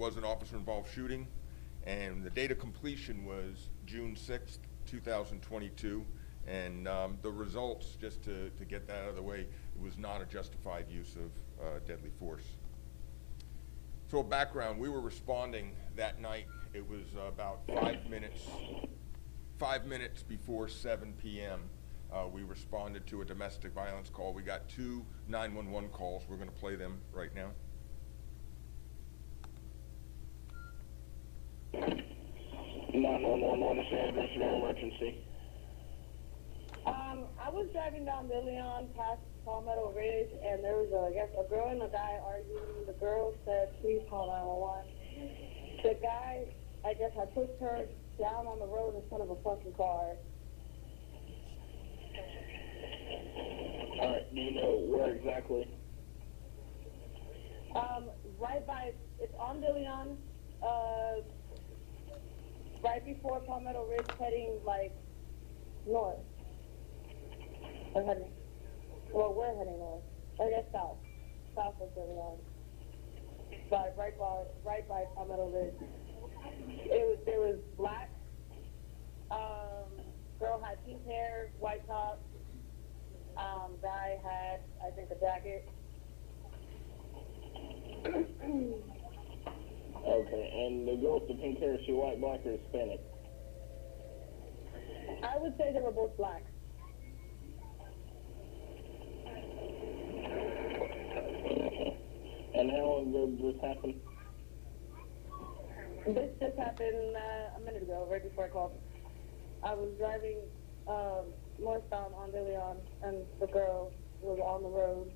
was an officer-involved shooting, and the date of completion was June 6th, 2022. And the results, just to get that out of the way, it was not a justified use of deadly force. So a background, we were responding that night. It was about 5 minutes before 7 p.m. We responded to a domestic violence call. We got 2 911 calls. We're going to play them right now. 911, understand this is an emergency. I was driving down Lillian past Palmetto Ridge, and there was, I guess, a girl and a guy arguing. The girl said, please call 911. The guy, I guess, had pushed her down on the road in front of a fucking car. All right, do you know where exactly? Right by, it's on Lillian, right before Palmetto Ridge, heading, like, north. We're heading north. I guess south. South of Lillian. Right by Palmetto Ridge. It was black. Girl had pink hair, white top. Guy had, I think, a jacket. Okay, and the girl with the pink hair, is she white, black, or Hispanic? I would say they were both black. And how long ago did this happen? This just happened a minute ago, right before I called. I was driving northbound on Lillian, and the girl was on the road.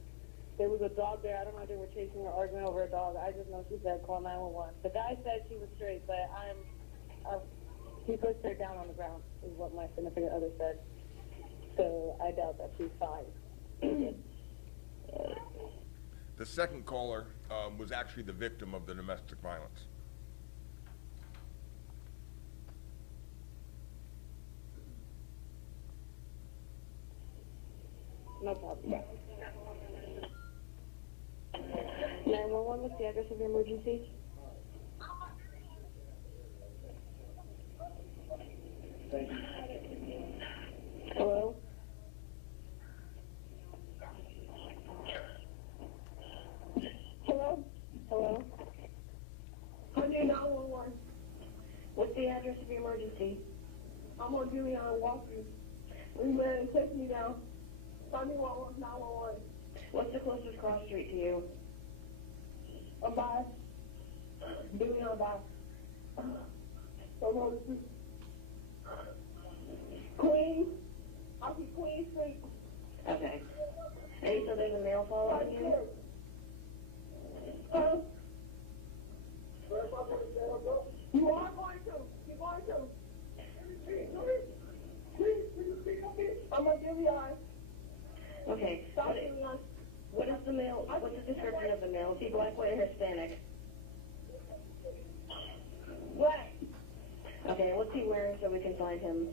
There was a dog there. I don't know if they were chasing or arguing over a dog. I just know she said, call 911. The guy said she was straight, but he pushed her down on the ground, is what my significant other said. So I doubt that she's fine. The second caller was actually the victim of the domestic violence. No problem. 911, what's the address of your emergency? Thank you. Hello? Hello? Hello? 911. What's the address of your emergency? I'm on Julian walking. This man takes me down. 911. What's the closest cross street to you? I'm by. Julian by. Queen. I'll be Queen Street. Okay. And you said there's a male following you? You are going to. You're going to. Please, I'm on Julian. Okay. Stop Julian. What is the male, what's the description of the male? Is he black, white, or Hispanic? Black. Okay, what's he wearing so we can find him?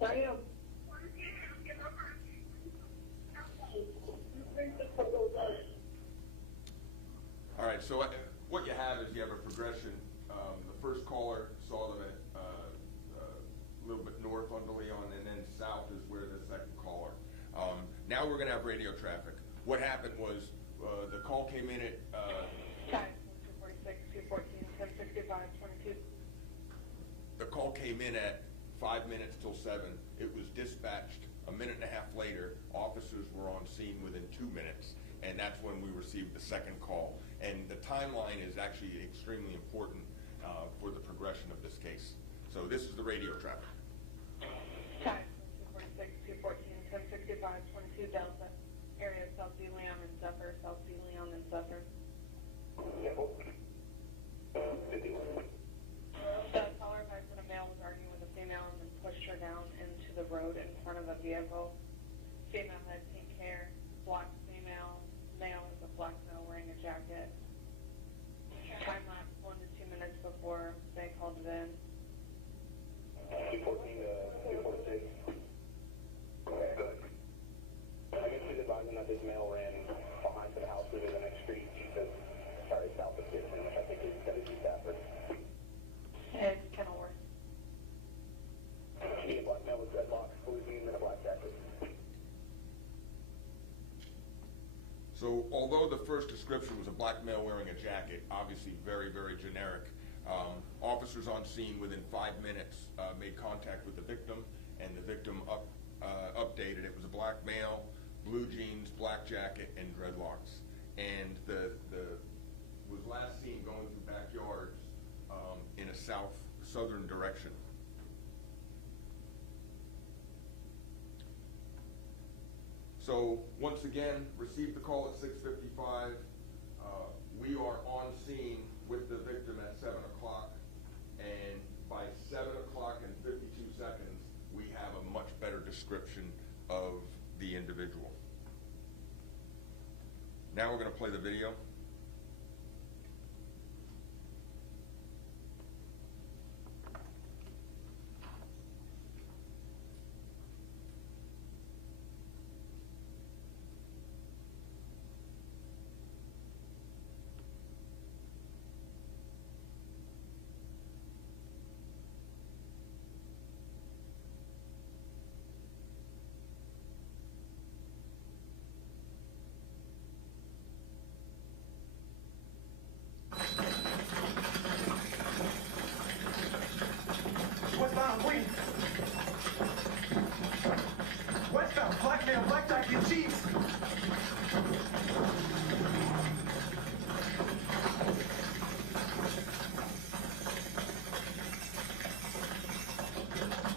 I am. All right, so what you have is you have a progression. The first caller saw them at a little bit north on De Leon, and then south is where the second caller. Now we're going to have radio traffic. What happened was the call came in at 246, 214, 1065, 22. the call came in at 5 minutes till 7. It was dispatched a minute and a half later. Officers were on scene within 2 minutes, and that's when we received the second call. And the timeline is actually extremely important for the progression of this case. So this is the radio traffic. 246, 214, 1065, 22 Delta. Area South D. Leon and Zephyr, South D. Leon and Zephyr. The caller advised that a male was arguing with a female and then pushed her down into the road in front of a vehicle. Female had pink hair, black female, male with a black male wearing a jacket. Time lapse 1 to 2 minutes before they called it in. 214 to 246. Good. I guess she's advising that this male ran behind to the house through the next street. She says, sorry, south of 50. though the first description was a black male wearing a jacket, obviously very, very generic, officers on scene within 5 minutes made contact with the victim, and the victim updated. It was a black male, blue jeans, black jacket, and dreadlocks. And was last seen going through backyards in a southern direction. So once again, received the call at 6:55. We are on scene with the victim at 7 o'clock, and by 7 o'clock and 52 seconds, we have a much better description of the individual. Now we're going to play the video. Westbound, Queen. Westbound, black male, black jacket, jeans.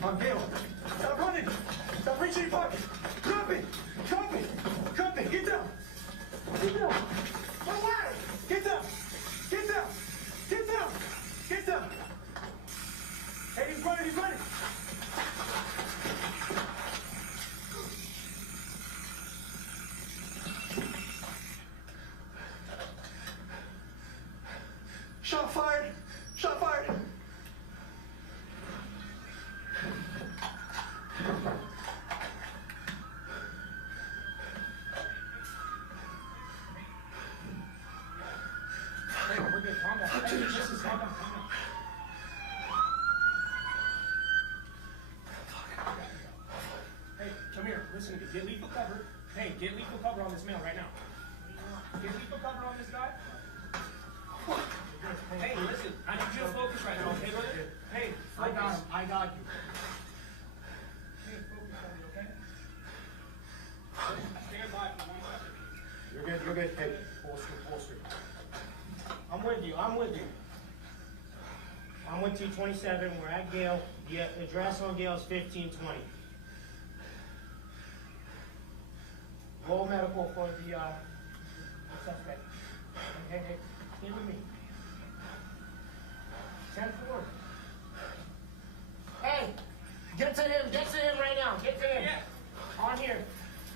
On Gale. Stop running. Stop reaching your pocket. Drop it. Drop it. Drop it. Get down. Get down. No way. Get down. Get down. Get down. Get down. Hey, he's running. He's running. Shot fired. Shot fired. Hey, we're good. Calm down. Hey, just calm down. Calm down. Hey, come here. Listen to me. Get lethal cover. Hey, get lethal cover on this male right now. Get lethal cover on this guy. Hey, listen. I need you to focus right now, okay, brother? Hey, focus. I got him. I got you. Hey, focus on me, okay? Stand by for 1 second. You're good. You're good. Hey, holster. I'm with you. I'm with you. I'm with T27. We're at Gale. The address on Gale is 1520. Roll medical for the suspect. Hey, give me. 10-4. Hey, get to him right now. Get to him. Yeah. On here.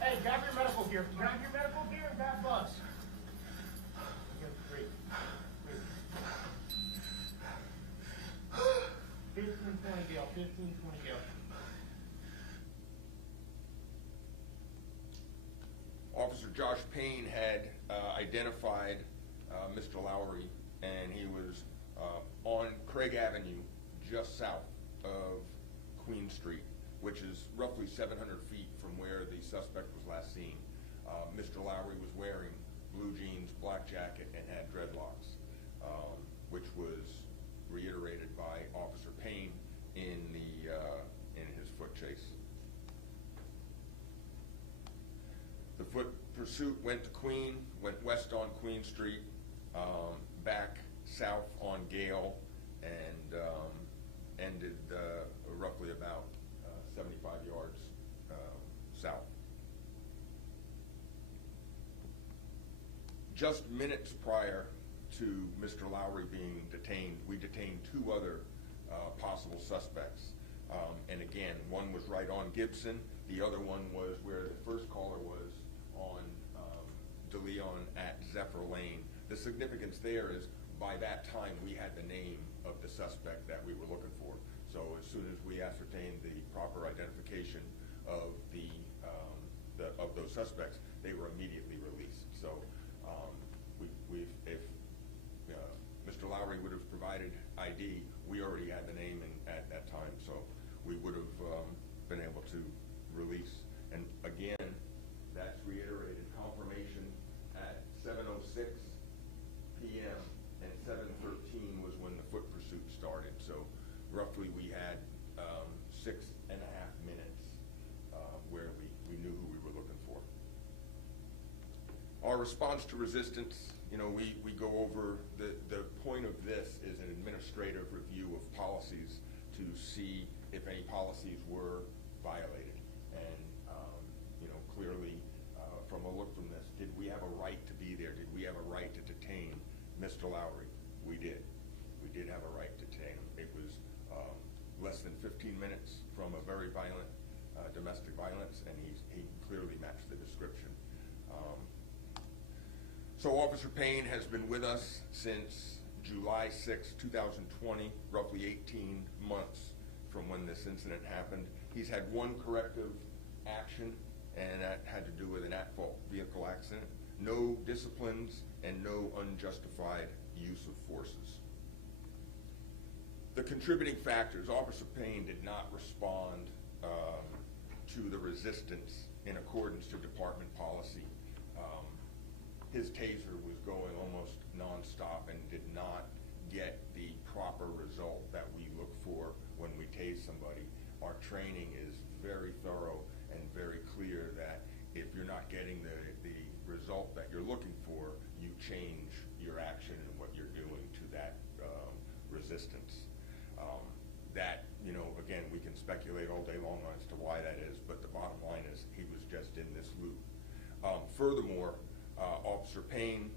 Hey, grab your medical gear. Grab your medical gear and grab gloves. Breathe. 1520 Gale. 1520 Gale. Officer Josh Payne had identified Mr. Lowry, and he was on Craig Avenue, just south of Queen Street, which is roughly 700 feet from where the suspect was last seen. Mr. Lowry was wearing blue jeans, black jacket, and had dreadlocks, which was reiterated by Officer Payne in his foot chase. The foot pursuit went to Queen, went west on Queen Street, back south on Gale, and ended roughly about 75 yards south. Just minutes prior to Mr. Lowry being detained, we detained 2 other possible suspects. And again, one was right on Gibson. The other one was where the first caller was on DeLeon at Zephyr Lane. The significance there is by that time we had the name of the suspect that we were looking for. So as soon as we ascertained the proper identification of of those suspects, they were immediately released. So if Mr. Lowry would have provided ID, we already had the name at that time, so we would have been able to release. And again, that's reiterated confirmation at 7:06 response to resistance, you know, we go over, the point of this is an administrative review of policies to see if any policies were violated. And, you know, clearly, from a look from this, did we have a right to be there? Did we have a right to detain Mr. Lowry? We did. We did have a right to detain him. It was less than 15 minutes from a very violent domestic violence, and he clearly matched the description. So Officer Payne has been with us since July 6, 2020, roughly 18 months from when this incident happened. He's had one corrective action, and that had to do with an at-fault vehicle accident. No disciplines and no unjustified use of forces. The contributing factors, Officer Payne did not respond to the resistance in accordance to department policy. His taser was going almost nonstop and did not get the proper result that we look for when we tase somebody. Our training is very thorough and very clear that if you're not getting the result that you're looking for, you change your action and what you're doing to that resistance. That, you know, again, we can speculate all day long as to why that is, but the bottom line is he was just in this loop. Furthermore, Officer Payne,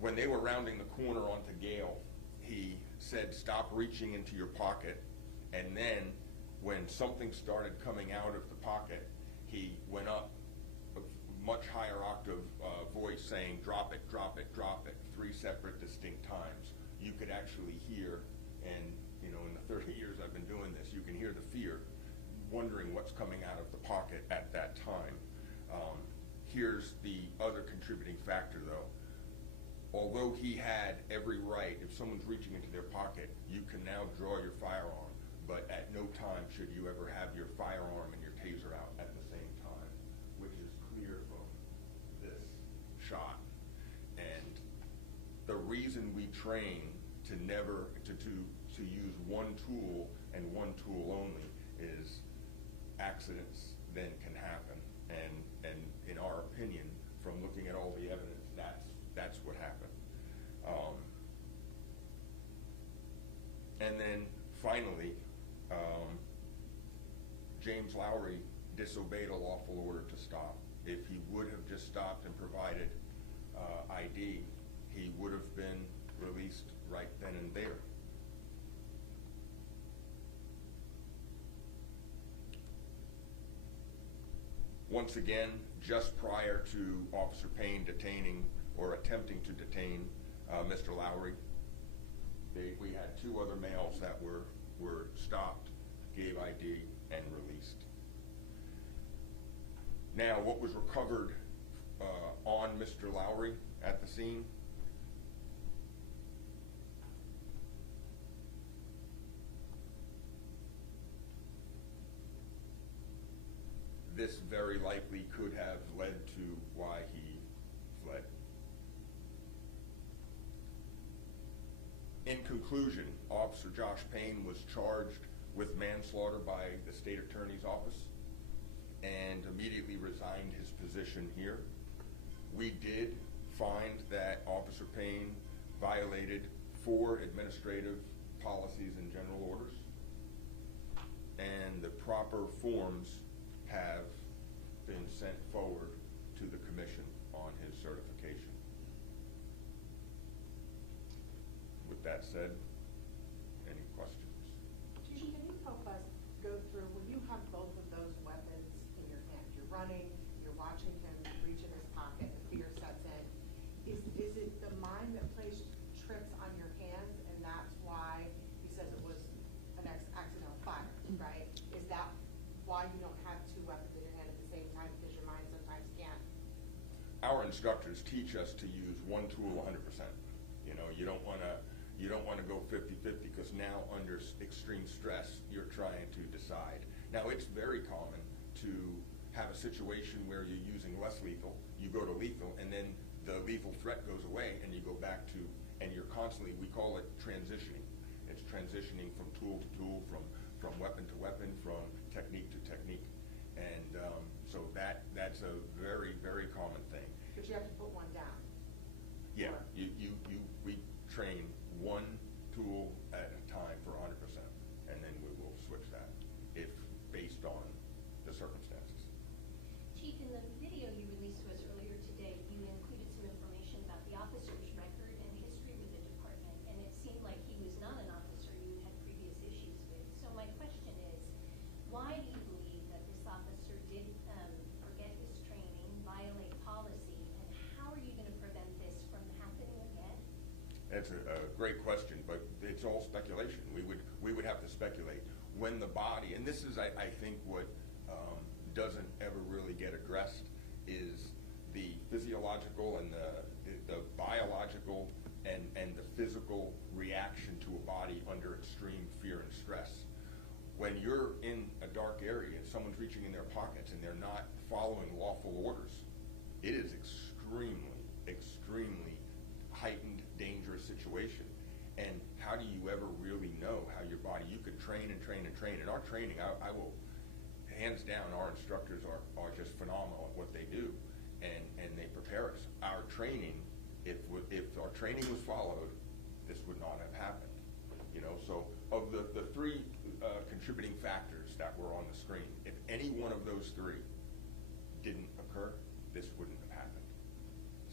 when they were rounding the corner onto Gale, he said, "Stop reaching into your pocket," and then when something started coming out of the pocket, he went up a much higher octave voice saying, "Drop it, drop it, drop it," 3 separate distinct times. You could actually hear, and you know, in the 30 years I've been doing this, you can hear the fear, wondering what's coming out of the pocket at that time. Here's the other contributing factor though. Although he had every right, if someone's reaching into their pocket, you can now draw your firearm, but at no time should you ever have your firearm and your taser out at the same time, which is clear from this shot. And the reason we train to never, to use one tool and one tool only is accidents then can happen. And in our opinion, from looking at all the evidence, that's what happened. And then finally, James Lowry disobeyed a lawful order to stop. If he would have just stopped and provided ID, he would have been released right then and there. Once again, just prior to Officer Payne detaining or attempting to detain Mr. Lowry, we had 2 other males that were stopped, gave ID, and released. Now, what was recovered on Mr. Lowry at the scene? This very likely could have led to why he fled. In conclusion, Officer Josh Payne was charged with manslaughter by the State Attorney's Office and immediately resigned his position here. We did find that Officer Payne violated 4 administrative policies and general orders, and the proper forms have been sent forward to the commission on his certification. With that said, any questions? Gigi, can you help us go through, when you have both of those weapons in your hand, you're running, you're watching him reach in his pocket, and fear sets in, is it the mind that plays tricks on your hands, and that's why he says it was an accidental fire, right? Is that why you don't have 2 weapons in your hand at the same time, because your mind sometimes can't? Our instructors teach us to use one tool 100%. You know, you don't want to go 50-50, because now under extreme stress, you're trying to decide. Now, it's very common to have a situation where you're using less lethal, you go to lethal, and then the lethal threat goes away, and you go back to, and you're constantly, we call it transitioning. It's transitioning from tool to tool, from weapon to weapon, from technique to technique. And So that's a very, very common thing. But you have to put one down. Yeah, we train one tool at a time for 100%, and then we will switch that if based on the circumstances. Chief, in the video you released to us earlier today, you included some information about the officer's record and history with the department, and it seemed like he was not an officer you had previous issues with. So my question is, why do you believe that this officer did forget his training, violate policy, and how are you going to prevent this from happening again? That's a great question, but it's all speculation. We would have to speculate when the body, and this is, I think, what doesn't ever really get addressed is the physiological and the biological and the physical reaction to a body under extreme fear and stress. When you're in a dark area and someone's reaching in their pockets and they're not following lawful orders, it is extremely, extremely heightened, dangerous situation. And how do you ever really know how your body, you could train and train and train. In our training, I will, hands down, our instructors are just phenomenal at what they do, and they prepare us. Our training, if our training was followed, this would not have happened. You know, so of the three contributing factors that were on the screen, if any one of those three didn't occur, this wouldn't have happened.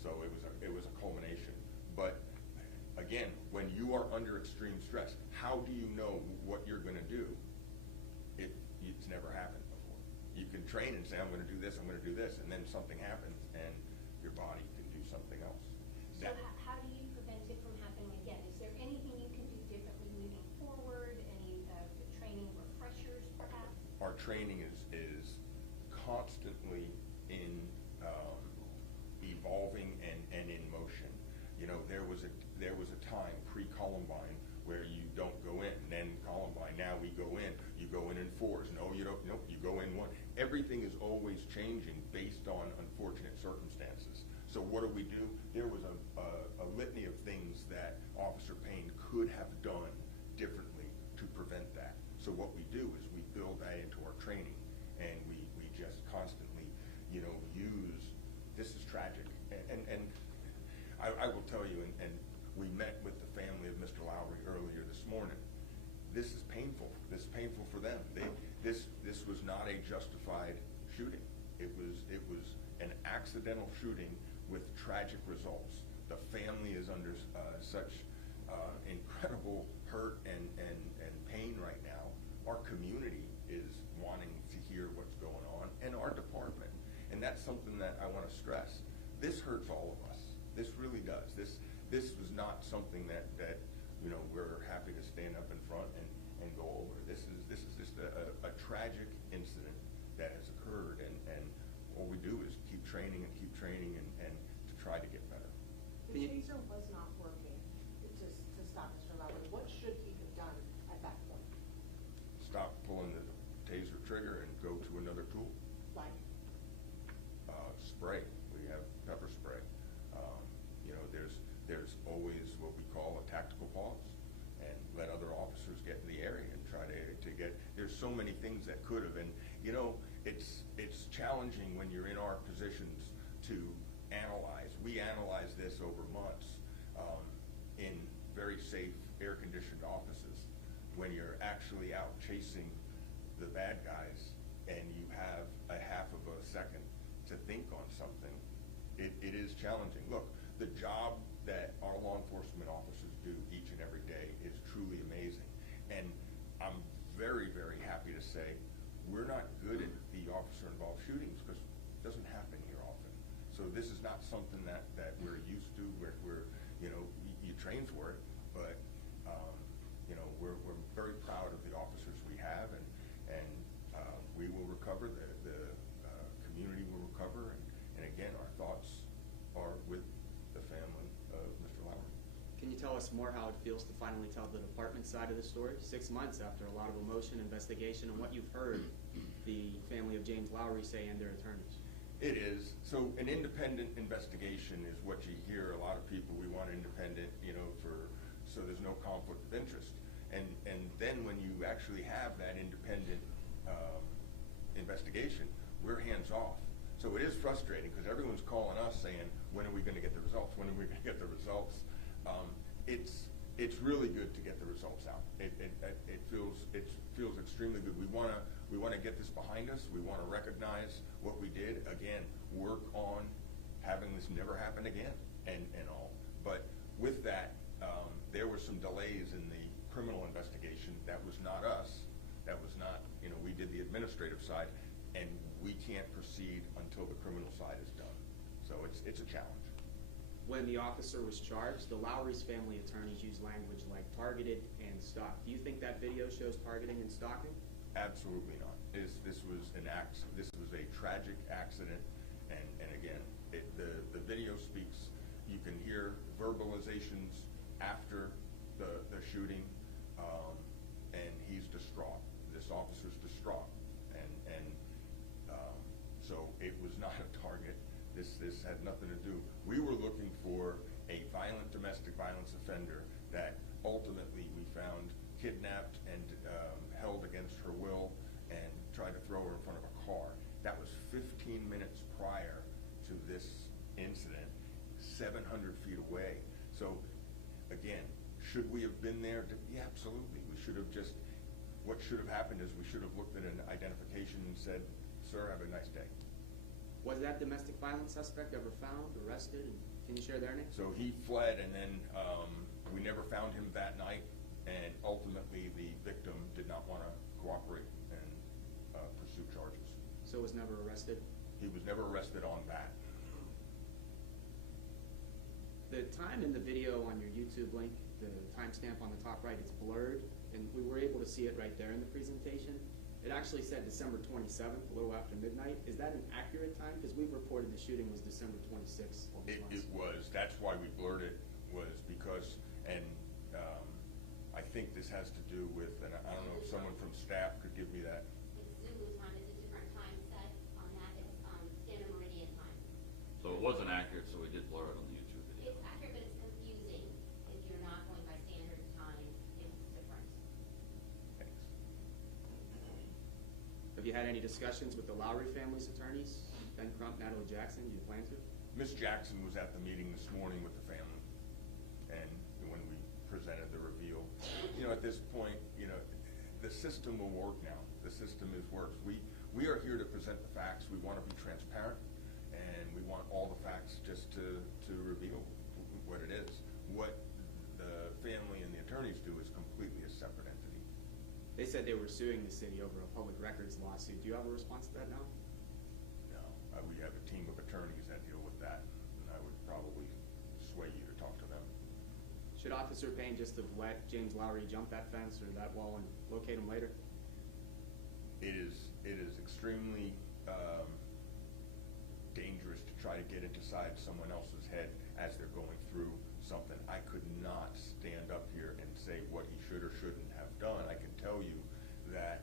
So it was a culmination. But again, when you are under extreme stress, how do you know what you're going to do if it's never happened before? You can train and say, I'm going to do this, I'm going to do this, and then something happens and your body can do something else. So how do you prevent it from happening again? Is there anything you can do differently moving forward? Any training refreshers, perhaps? Our training is constantly in evolving and in motion. You know, there was a time pre-Columbine where you don't go in, and then Columbine, now we go in. You go in fours. No, you don't. Nope, you go in one. Everything is always changing based on unfortunate circumstances. So what do? There was a litany of things that Officer Payne could have done differently to prevent that. So what we do is we build that into our training, and we just constantly, you know, use, this is tragic. And I will tell you, and we met with the family of Mr. Lowry earlier this morning. This is painful. This is painful for them. This was not a justified shooting. It was an accidental shooting with tragic results. The family is under such incredible hurt and pain right now. Our community is wanting to hear what's going on, and our department. And that's something that I want to stress. This hurts all of us. This really does. This was not something that you know, we're happy to stand up in front and go over. This is just a tragic incident that has occurred, and all we do is keep training and to try to get better. The taser was not working to stop Mr. Lowry. What should he have done at that point? Stop pulling the taser trigger and go to another tool. Like? Spray. We have pepper spray. You know, there's always what we call a tactical pause, and let other officers get in the area and try to get. There's so many things that could have, and you know, it's challenging when you're in our positions to analyze. We analyze this over months in very safe, air-conditioned offices. When you're actually out chasing the bad guys and you have a half of a second to think on something, it is challenging. Look, the job that our law enforcement officers do each and every day is truly amazing. And I'm very, very happy to say we're not good at the officer-involved shootings because it doesn't happen here often. So this is not something that we're used to, we're you know, you train for it, but you know, we're very proud of the officers we have, and we will recover, the community will recover, and again, our thoughts are with the family of Mr. Lowry. Can you tell us more how it feels to finally tell the department side of the story? 6 months after a lot of emotion, investigation, and what you've heard the family of James Lowry say and their attorneys. It is. So an independent investigation is what you hear. A lot of people, we want independent, you know, so there's no conflict of interest. And then when you actually have that independent investigation, we're hands off. So it is frustrating because everyone's calling us saying, when are we going to get the results? When are we going to get the results? It's really good to get the results out. It feels extremely good. We want to get this behind us. We want to recognize what we did. Again, work on having this never happen again and all. But with that, there were some delays in the criminal investigation. That was not us. That was not, we did the administrative side, and we can't proceed until the criminal side is done. So it's a challenge. When the officer was charged, the Lowry's family attorneys used language like targeted and stalked. Do you think that video shows targeting and stalking? Absolutely not. This was a tragic accident, and again, the video speaks. You can hear verbalizations after the shooting, and he's distraught. This officer's distraught, and so it was not a target. This had nothing to do. We were looking for a violent domestic violence offender that ultimately we found kidnapped and held against her will and tried to throw her in front of a car. That was 15 minutes prior to this incident, 700 feet away. So again, should we have been there? Yeah, absolutely. We should have what should have happened is we should have looked at an identification and said, sir, have a nice day. Was that domestic violence suspect ever found, arrested? And can you share their name? So he fled, and then we never found him that night, and ultimately the victim did not want to cooperate and pursue charges. So was never arrested? He was never arrested on that. The time in the video on your YouTube link, the timestamp on the top right, it's blurred, and we were able to see it right there in the presentation. It actually said December 27th, a little after midnight. Is that an accurate time? Because we've reported the shooting was December 26th. It was. That's why we blurred it, was because, and I think this has to do with, and I don't know if someone from staff could give me that. It's Zulu time. It's a different time set on that. It's standard meridian time. So it wasn't accurate, so we did blur it on the YouTube video. It's accurate, but it's confusing if you're not going by standard time. It's different. Thanks. Have you had any discussions with the Lowry family's attorneys, Ben Crump, Natalie Jackson? Do you plan to? Ms. Jackson was at the meeting this morning with the family, and when we presented the reveal, at this point, the system will work now. The system works. We are here to present the facts. We want to be transparent, and we want all the facts just to reveal what it is. What the family and the attorneys do is completely a separate entity. They said they were suing the city over a public records lawsuit. Do you have a response to that now? No. We have a team of attorneys that deal with that, and I would probably sway you to talk to them. Should Officer Payne just have let James Lowry jump that fence or that wall and locate him later? It is extremely dangerous to try to get inside someone else's head as they're going through something. I could not stand up here and say what he should or shouldn't have done. I can tell you that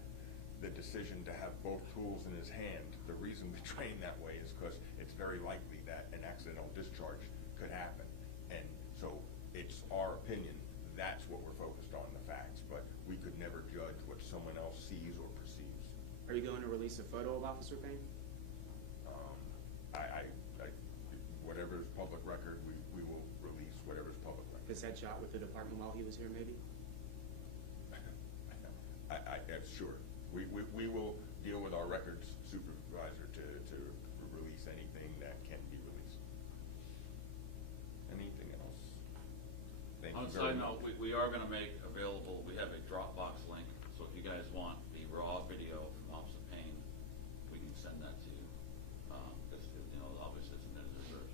the decision to have both tools in his hand, the reason we train that way is because it's very likely that an accidental discharge could happen. And so it's our opinion. That's what we're focused on, the facts. But we could never judge what someone else sees or perceives. Are you going to release a photo of Officer Payne? Whatever's public record, we will release whatever's public record. His headshot with the department while he was here, maybe? Sure. We will deal with our records supervisor to release anything that can be released. Anything else? Thank you. On a side note, we are going to make available, we have a Dropbox link, so if you guys want the raw video from Officer Payne, we can send that to you. Because, obviously it's an edited version.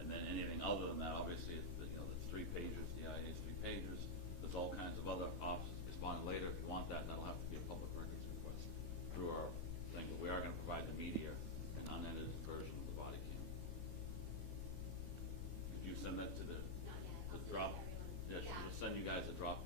And then anything other than that, obviously, the 3 pages, the IA's 3 pages, there's all kinds of other officers responding later. If you want that, that'll have to be a public records request through our thing. But we are going to provide the media an unedited version of the body cam. Did you send that to the Not yet. drop? Everyone. Yeah, she'll send you guys a Dropbox